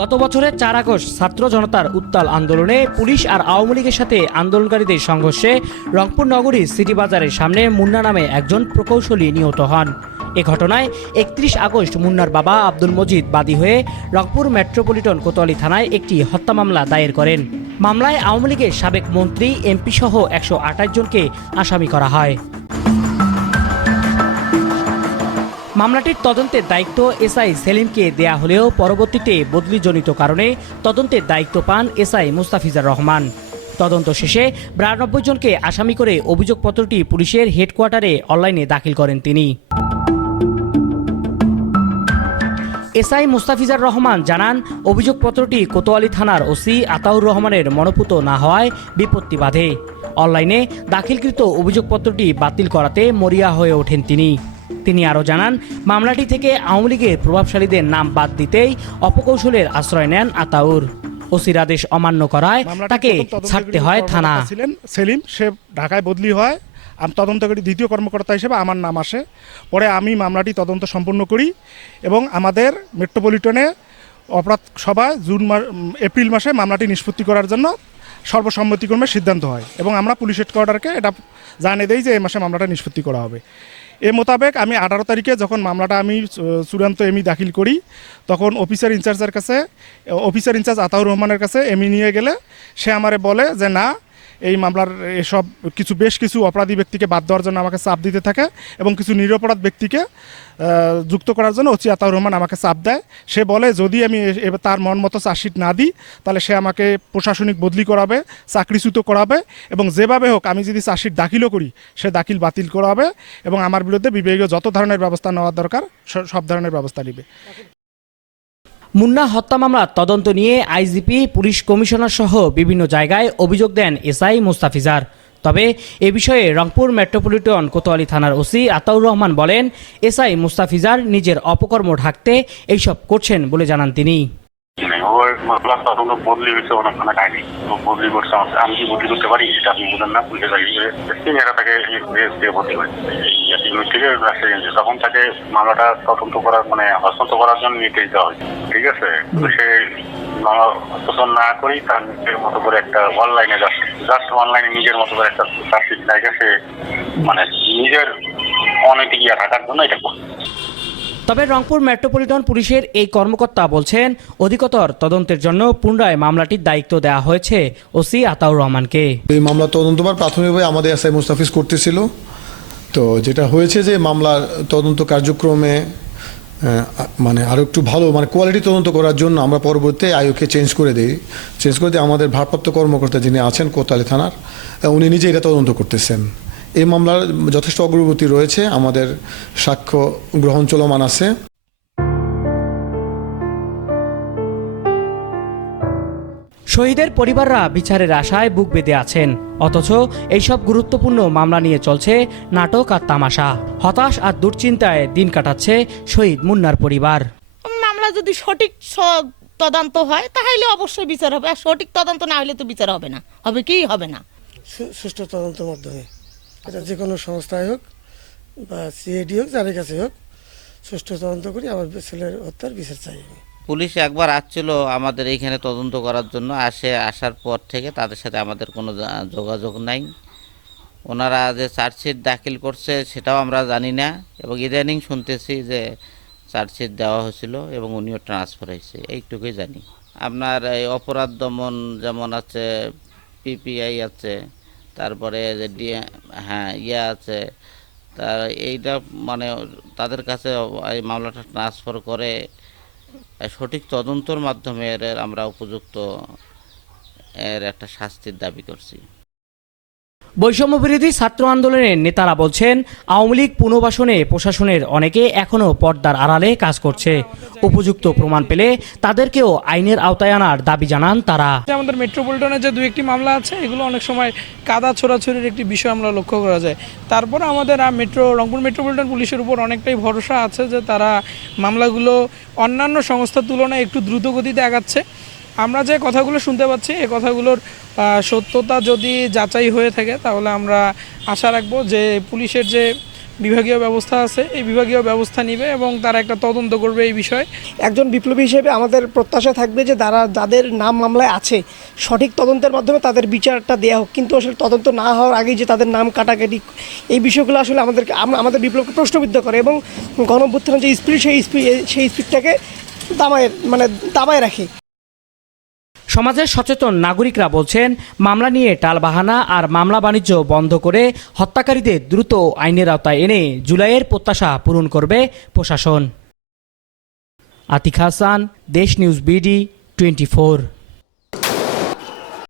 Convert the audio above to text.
গত বছরের 4 আগস্ট ছাত্র জনতার উত্তাল আন্দোলনে পুলিশ আর আওয়ামী লীগের সাথে আন্দোলনকারীদের সংঘর্ষে রংপুর নগরীর সিটি বাজারের সামনে মুন্না নামে একজন প্রকৌশলী নিহত হন। এ ঘটনায় 31 আগস্ট মুন্নার বাবা আব্দুল মজিদ বাদী হয়ে রংপুর মেট্রোপলিটন কোতোয়ালি থানায় একটি হত্যা মামলা দায়ের করেন। মামলায় আওয়ামী লীগের সাবেক মন্ত্রী, এমপি সহ 128 জনকে আসামি করা হয়। মামলাটির তদন্তের দায়িত্ব এসআই সেলিমকে দেয়া হলেও পরবর্তীতে বদলিজনিত কারণে তদন্তের দায়িত্ব পান এসআই মুস্তাফিজার রহমান। তদন্ত শেষে 92 জনকে আসামি করে অভিযোগপত্রটি পুলিশের হেডকোয়ার্টারে অনলাইনে দাখিল করেন তিনি। এসআই মুস্তাফিজার রহমান জানান, অভিযোগপত্রটি কোতোয়ালি থানার ওসি আতাউর রহমানের মনোপুত না হওয়ায় বিপত্তি বাধে। অনলাইনে দাখিলকৃত অভিযোগপত্রটি বাতিল করাতে মরিয়া হয়ে ওঠেন তিনি আরও জানান, মামলাটি থেকে আওয়ামী লীগের প্রভাবশালীদের নাম বাদ দিতেই অপকৌশলের আশ্রয় নেন আতাউর। ওসির আদেশ অমান্য করায় তাকে ছাড়তে হয় থানা। সেলিম সে ঢাকায় বদলি হয়, আমি তদন্তকারী দ্বিতীয় কর্মকর্তা হিসেবে আমার নাম আসে। পরে আমি মামলাটি তদন্ত সম্পন্ন করি এবং আমাদের মেট্রোপলিটনে অপরাধ সভায় এপ্রিল মাসে মামলাটি নিষ্পত্তি করার জন্য সর্বসম্মতিক্রমে সিদ্ধান্ত হয় এবং আমরা পুলিশ হেডকোয়ার্টারকে এটা জানিয়ে দিই যে এই মাসে মামলাটা নিষ্পত্তি করা হবে। এ মোতাবেক আমি 18 তারিখে যখন মামলাটা আমি চূড়ান্ত এমি দাখিল করি, তখন অফিসার ইনচার্জ আতাউর রহমানের কাছে এমি নিয়ে গেলে সে আমারে বলে যে না, এই মামলার এসব বেশ কিছু অপরাধী ব্যক্তিকে বাদ দেওয়ার জন্য আমাকে চাপ দিতে থাকে এবং কিছু নিরপরাধ ব্যক্তিকে যুক্ত করার জন্য ওসি আতাউর রহমান আমাকে চাপ দেয়। সে বলে যদি আমি তার মন মতো চার্জশিট না দিই তাহলে সে আমাকে প্রশাসনিক বদলি করাবে, চাকরিচ্যুত করাবে এবং যেভাবে হোক আমি যদি চার্জশিট দাখিলও করি সে দাখিল বাতিল করাবে এবং আমার বিরুদ্ধে বিবেকীয় যত ধরনের ব্যবস্থা নেওয়ার দরকার সব ধরনের ব্যবস্থা নেবে। মুন্না হত্যা মামলার তদন্ত নিয়ে আইজিপি, পুলিশ কমিশনার সহ বিভিন্ন জায়গায় অভিযোগ দেন এসআই মুস্তাফিজার। তবে এ বিষয়ে রংপুর মেট্রোপলিটন কোতোয়ালি থানার ওসি আতাউর রহমান বলেন, এসআই মুস্তাফিজার নিজের অপকর্ম ঢাকতে এইসব করছেন বলে জানান তিনি। বদলি হয়েছে অনেকখানে ডাইনি তো বদলি করছে, আমি কি বদলি করতে পারি সেটা আপনি বলেন না। পুলিশের তাকে বদলি করে থেকে তখন তাকে মামলাটা তদন্ত করার হস্তান্তর করার জন্য নির্দেশ দেওয়া হয়। ঠিক আছে, তো সে মামলা হস্তান্তর না করেই তার নিজের মতো করে একটা অনলাইনে অনলাইনে নিজের মতো করে একটা চাকরির জায়গা সে নিজের অনৈতিক থাকার জন্য এটা করছে। তবে রংপুর মেট্রোপলিটন পুলিশের এই কর্মকর্তা বলছেন, অধিকতর তদন্তের জন্য পুনরায় মামলাটির দায়িত্ব দেওয়া হয়েছে ওসি আতাউর রহমানকে। এই মামলা তদন্তবার প্রাথমিকভাবে আমাদের এসআই মুস্তাফিজ করতেছিল। তো যেটা হয়েছে যে মামলার তদন্ত কার্যক্রমে আরও একটু ভালো কোয়ালিটি তদন্ত করার জন্য আমরা পরবর্তী আইওকে চেঞ্জ করে দিই আমাদের ভারপ্রাপ্ত কর্মকর্তা যিনি আছেন কোতোয়ালি থানার, উনি নিজে এটা তদন্ত করতেছেন। এই মামলার যথেষ্ট অগ্রগতি রয়েছে, আমাদের সাক্ষ্য গ্রহণ চলমান আছে। শহীদের পরিবাররা বিচারের আশায় বুক বেঁধে আছেন, অথচ এইসব গুরুত্বপূর্ণ মামলা নিয়ে চলছে নাটক আর তামাশা। হতাশ আর দুশ্চিন্তায় দিন কাটাচ্ছে শহীদ মুন্নার পরিবার। মামলা যদি সঠিক তদন্ত হয় তাহলে অবশ্যই বিচার হবে, আর সঠিক তদন্ত না হলে তো বিচার হবে না। হবে কি হবে না, সুষ্ঠু তদন্তের মাধ্যমে এটা যে কোনো সংস্থায় হোক বা সিআইডি হোক, যার কাছে হোক, সুষ্ঠু তদন্ত করি আমার ছেলের হত্যার বিচার চাই। পুলিশ একবার আসছিল আমাদের এইখানে তদন্ত করার জন্য, আসার পর থেকে তাদের সাথে আমাদের কোনো যোগাযোগ নাই। ওনারা যে চার্জশিট দাখিল করছে সেটাও আমরা জানি না এবং ইদানিং শুনতেছি যে চার্জশিট দেওয়া হয়েছিল এবং উনিও ট্রান্সফার হয়েছে, এইটুকুই জানি। আপনার এই অপরাধ দমন যেমন আছে, পিপিআই আছে, তারপরে যে আছে, তার এইটা তাদের কাছে এই মামলাটা ট্রান্সফার করে সঠিক তদন্তর মাধ্যমে আমরা উপযুক্ত একটা শাস্তির দাবি করছি। বৈষম্য বিরোধী ছাত্র আন্দোলনের নেতারা বলছেন, আওয়ামী লীগ পুনর্বাসনে প্রশাসনের অনেকে এখনো পর্দার আড়ালে কাজ করছে। উপযুক্ত প্রমাণ পেলে তাদেরকেও আইনের আওতায় আনার দাবি জানান তারা। আমাদের মেট্রোপলিটনে যে 2-1টি মামলা আছে এগুলো অনেক সময় কাদা ছোড়াছুড়ির একটি বিষয় আমরা লক্ষ্য করা যায়। তারপর আমাদের রংপুর মেট্রোপলিটন পুলিশের উপর অনেকটাই ভরসা আছে যে তারা মামলাগুলো অন্যান্য সংস্থার তুলনায় একটু দ্রুত গতিতে আগাচ্ছে। আমরা যে কথাগুলো শুনতে পাচ্ছি এই কথাগুলোর সত্যতা যদি যাচাই হয়ে থাকে তাহলে আমরা আশা রাখবো যে পুলিশের যে বিভাগীয় ব্যবস্থা আছে, এই বিভাগীয় ব্যবস্থা নেবে এবং তারা একটা তদন্ত করবে এই বিষয়ে। একজন বিপ্লবী হিসেবে আমাদের প্রত্যাশা থাকবে যে যাদের নাম মামলায় আছে সঠিক তদন্তের মাধ্যমে তাদের বিচারটা দেওয়া হোক, কিন্তু আসলে তদন্ত না হওয়ার আগেই যে তাদের নাম কাটাকাটি, এই বিষয়গুলো আসলে আমাদের বিপ্লবকে প্রশ্নবিদ্ধ করে এবং গণঅভ্যুত্থানের যে স্পিরিট সেই স্পিরিটটাকে দাবায় রাখে। সমাজের সচেতন নাগরিকরা বলছেন, মামলা নিয়ে টালবাহানা আর মামলা বাণিজ্য বন্ধ করে হত্যাকারীদের দ্রুত আইনের আওতায় এনে জুলাইয়ের প্রত্যাশা পূরণ করবে প্রশাসন। আতিক হাসান, দেশ নিউজ BD 24।